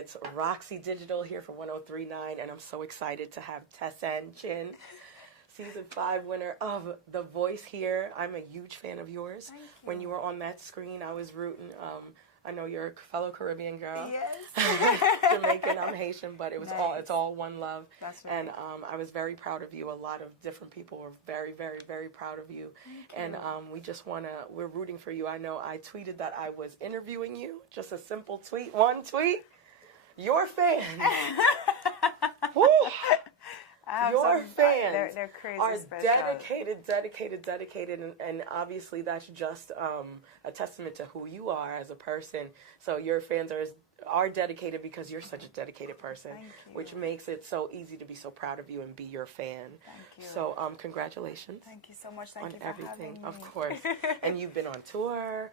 It's Roxie Digital here for 103.9, and I'm so excited to have Tessan Chin, Season 5 winner of The Voice here. I'm a huge fan of yours. Thank you. When you were on that screen, I was rooting. I know you're a fellow Caribbean girl. Yes. Jamaican, I'm Haitian, but it was Nice. it's all one love. That's right. And I was very proud of you. A lot of different people were very, very, very proud of you. Thank you. And we're rooting for you. I know I tweeted that I was interviewing you. Just a simple tweet, one tweet. Your fans. Woo! Your fans they're crazy are special. dedicated, and obviously that's just a testament to who you are as a person. So your fans are dedicated because you're such a dedicated person, Thank you. which makes it so easy to be so proud of you and be your fan. Thank you. So congratulations. Thank you so much. Thank on you for everything, having me. of course. And you've been on tour.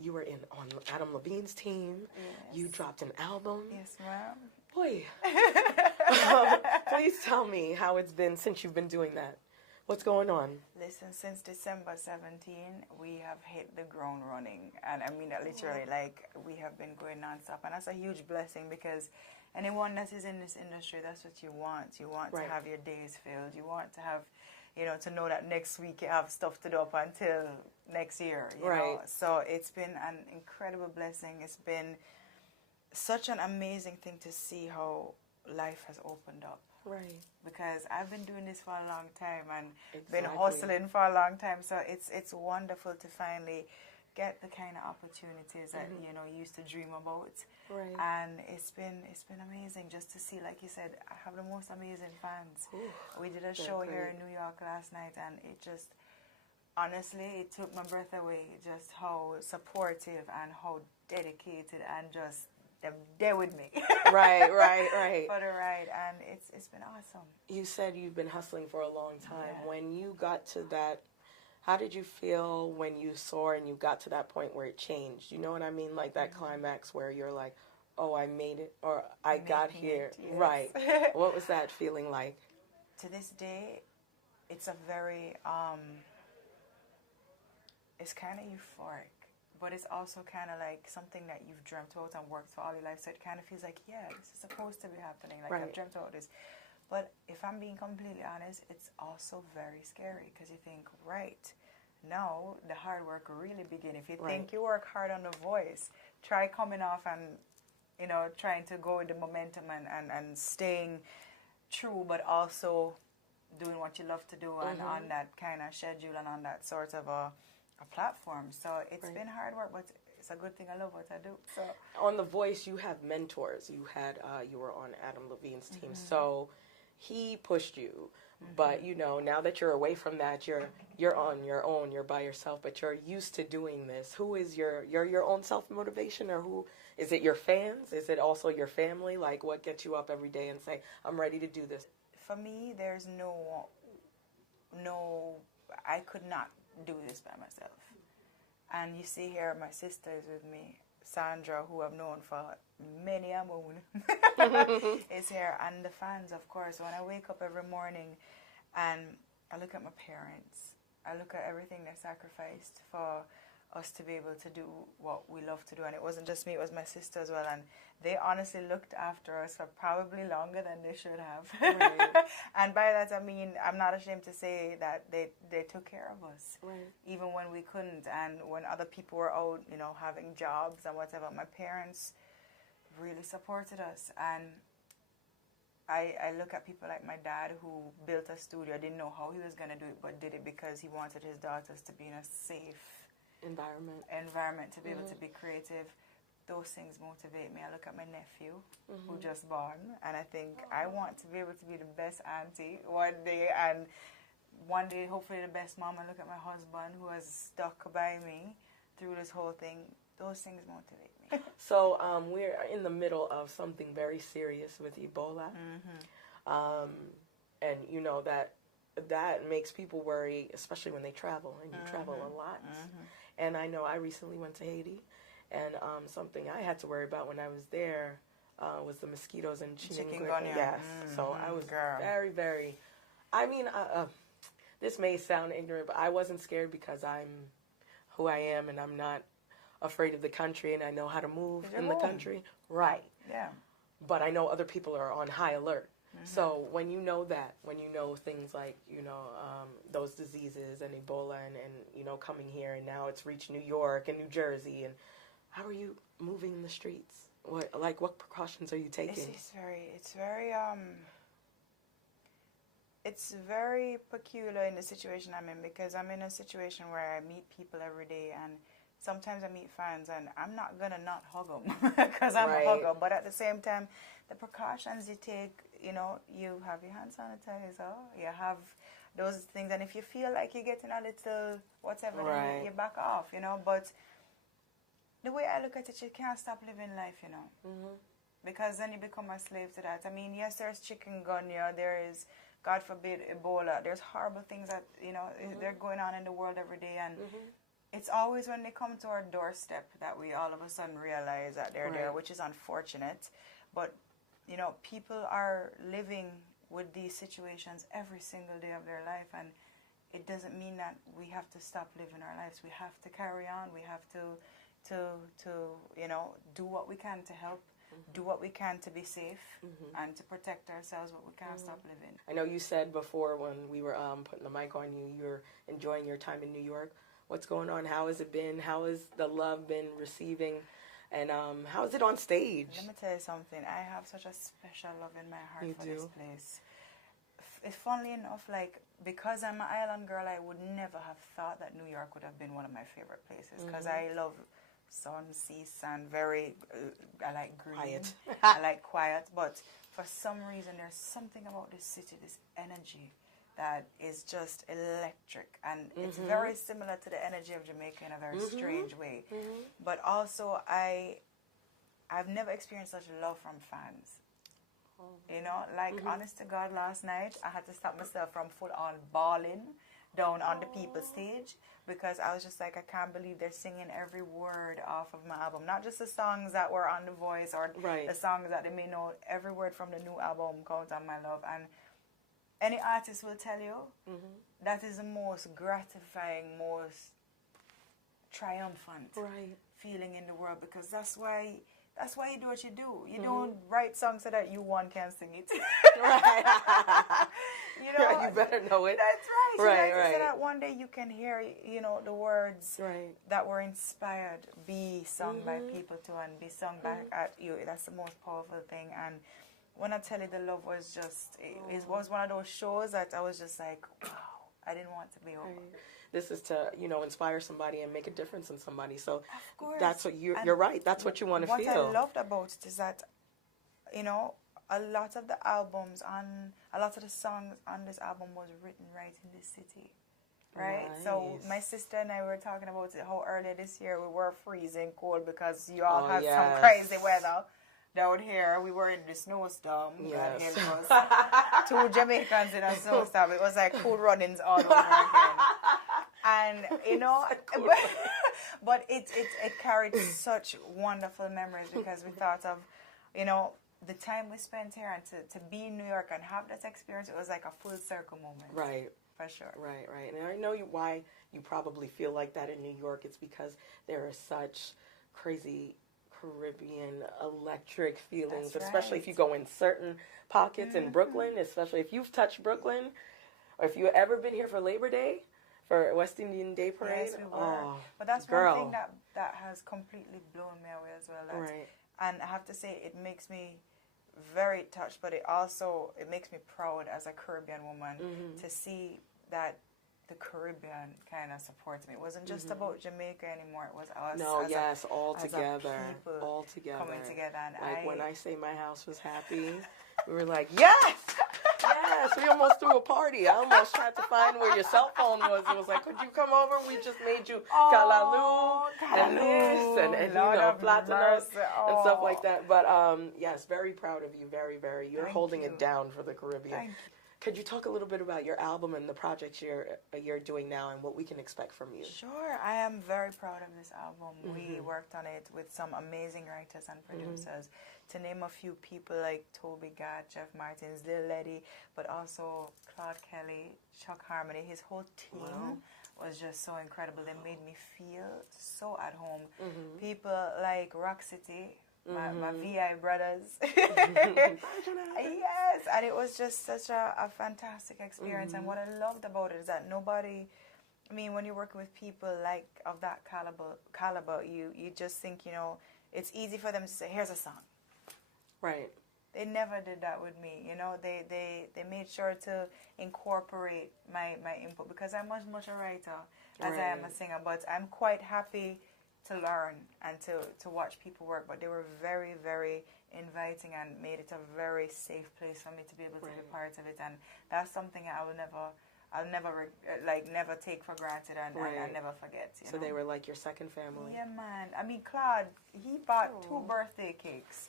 You were on Adam Levine's team. Yes. You dropped an album. Yes, ma'am. Boy. Please tell me how it's been since you've been doing that. What's going on? Listen, since December 17, we have hit the ground running. And I mean that literally, like, we have been going nonstop. And that's a huge blessing because anyone that is in this industry, that's what you want. You want to have your days filled. You want to have, to know that next week you have stuff to do up until next year. You know? So it's been an incredible blessing. It's been such an amazing thing to see how life has opened up. Right. Because I've been doing this for a long time and been hustling for a long time. So it's wonderful to finally get the kind of opportunities that you used to dream about. Right. And it's been amazing just to see, like you said, I have the most amazing fans. Ooh, we did a show here in New York last night, and it just honestly it took my breath away. Just how supportive and how dedicated and just they're there with me. Right. For the ride, and it's been awesome. You said you've been hustling for a long time. Yeah. When you got to that, how did you feel when you saw and you got to that point where it changed? You know what I mean? Like that climax where you're like, oh, I made it, or I got here. Yes. Right. What was that feeling like? To this day, it's a very, it's kind of euphoric. But it's also kind of like something that you've dreamt about and worked for all your life. So it kind of feels like, yeah, this is supposed to be happening. Like, I've dreamt about this. But if I'm being completely honest, it's also very scary because you think, right, now the hard work really begins. If you think you work hard on The Voice, try coming off and, trying to go with the momentum and staying true, but also doing what you love to do and on that kind of schedule and on that sort of a platform. So it's been hard work, but it's a good thing. I love what I do. So on The Voice, you have mentors. You had you were on Adam Levine's team, so he pushed you. But now that you're away from that, you're on your own. You're by yourself, but you're used to doing this. Who is your own self motivation, or who is it? Your fans? Is it also your family? Like, what gets you up every day and say, I'm ready to do this? For me, there's no. I could not do this by myself. And you see here my sister is with me, Sandra, who I've known for many a moon, is here, and the fans, of course. When I wake up every morning and I look at my parents, I look at everything they sacrificed for us to be able to do what we love to do. And it wasn't just me, it was my sister as well, and they honestly looked after us for probably longer than they should have. And by that I mean, I'm not ashamed to say that they took care of us, even when we couldn't, and when other people were out, having jobs and whatever. My parents really supported us, and I look at people like my dad, who built a studio. I didn't know how he was going to do it, but did it because he wanted his daughters to be in a safe environment to be able to be creative. Those things motivate me. I look at my nephew who just born, and I think I want to be able to be the best auntie one day, and one day hopefully the best mom. I look at my husband who has stuck by me through this whole thing. Those things motivate me. So we're in the middle of something very serious with Ebola, and that makes people worry, especially when they travel, and you travel a lot. And I know I recently went to Haiti, and something I had to worry about when I was there was the mosquitoes and chikungunya. Yes, so I was very, very. I mean, this may sound ignorant, but I wasn't scared because I'm who I am, and I'm not afraid of the country and I know how to move You're in the home. country. Right. Yeah. But I know other people are on high alert. So when you know that, when you know things like, those diseases and Ebola and coming here and now it's reached New York and New Jersey, and how are you moving in the streets? What precautions are you taking? It's very peculiar in the situation I'm in, because I'm in a situation where I meet people every day, and sometimes I meet fans and I'm not going to not hug them because I'm a hugger. But at the same time, the precautions you take, you have your hand sanitizer, you have those things. And if you feel like you're getting a little whatever, then you back off, But the way I look at it, you can't stop living life, because then you become a slave to that. I mean, yes, there's chikungunya, there is, God forbid, Ebola. There's horrible things that, they're going on in the world every day. And it's always when they come to our doorstep that we all of a sudden realize that they're there, which is unfortunate. But, people are living with these situations every single day of their life. And it doesn't mean that we have to stop living our lives. We have to carry on. We have to do what we can to help. Do what we can to be safe and to protect ourselves, but we can't stop living. I know you said before when we were putting the mic on you, you're enjoying your time in New York. What's going on? How has it been? How has the love been receiving? And how is it on stage? Let me tell you something. I have such a special love in my heart for this place. It's funnily enough, because I'm an island girl, I would never have thought that New York would have been one of my favorite places, because I love sun, sea, sand, I like green. Quiet. I like quiet, but for some reason there's something about this city, this energy that is just electric, and it's very similar to the energy of Jamaica in a very strange way. But also I've never experienced such love from fans. Honest to God, last night I had to stop myself from full on bawling down on the people stage, because I was just like, I can't believe they're singing every word off of my album. Not just the songs that were on The Voice or the songs that they may know. Every word from the new album, Count on My Love. And any artist will tell you that is the most gratifying, most triumphant feeling in the world, because that's why you do what you do. You don't write songs so that you can sing it. You better know it. That's right. So that one day you can hear, the words that were inspired be sung by people too, and be sung back at you. That's the most powerful thing. And when I tell you, the love was just, it was one of those shows that I was just like, wow, I didn't want to be over. This is to, inspire somebody and make a difference in somebody. So that's what you're right. That's what you want to feel. What I loved about it is that, a lot of the songs on this album was written right in this city. Right? Nice. So my sister and I were talking about it, how earlier this year we were freezing cold because you all had some crazy weather down here. We were in the snowstorm. Yes. It was 2 Jamaicans in a snowstorm. It was like cool runnings all over again. And, but it carried such wonderful memories, because we thought of, the time we spent here, and to be in New York and have that experience. It was like a full circle moment. Right. For sure. Right. And I know why you probably feel like that in New York. It's because there are such crazy Caribbean electric feelings, especially if you go in certain pockets in Brooklyn, especially if you've touched Brooklyn, or if you've ever been here for Labor Day, for West Indian Day Parade. Yes, we were. But that's one thing that has completely blown me away as well. And I have to say, it makes me very touched, but it makes me proud as a Caribbean woman to see that the Caribbean kind of supports me. It wasn't just about Jamaica anymore. It was us. All together. Coming together. And when I say my house was happy, we were like, yes! Yes, we almost threw a party. I almost tried to find where your cell phone was. It was like, could you come over? We just made you kalaloo and this and platinum and stuff like that. But yes, very proud of you. Very, very. You're holding it down for the Caribbean. Thank you. Could you talk a little bit about your album and the projects you're doing now and what we can expect from you? Sure. I am very proud of this album. We worked on it with some amazing writers and producers. To name a few people like Toby Gad, Jeff Martins, Lil Letty, but also Claude Kelly, Chuck Harmony, his whole team was just so incredible. They made me feel so at home. People like Roxie, my VI brothers. Yes, and it was just such a fantastic experience. And what I loved about it is that nobody, I mean, when you're working with people like of that caliber, you just think, you know, it's easy for them to say, here's a song. Right. They never did that with me, you know. They made sure to incorporate my input, because I'm much a writer as I am a singer. But I'm quite happy to learn and to watch people work. But they were very, very inviting and made it a very safe place for me to be able to be part of it. And that's something I'll never take for granted and never forget. So they were like your second family. Yeah, man. I mean, Claude, he bought 2 birthday cakes.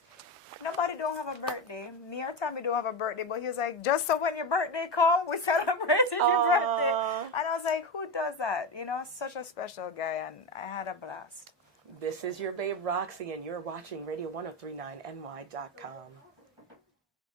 Nobody don't have a birthday. Me or Tommy don't have a birthday, but he was like, just so when your birthday comes, we celebrate your birthday. And I was like, who does that? You know, such a special guy, and I had a blast. This is your babe Roxie, and you're watching Radio1039NY.com.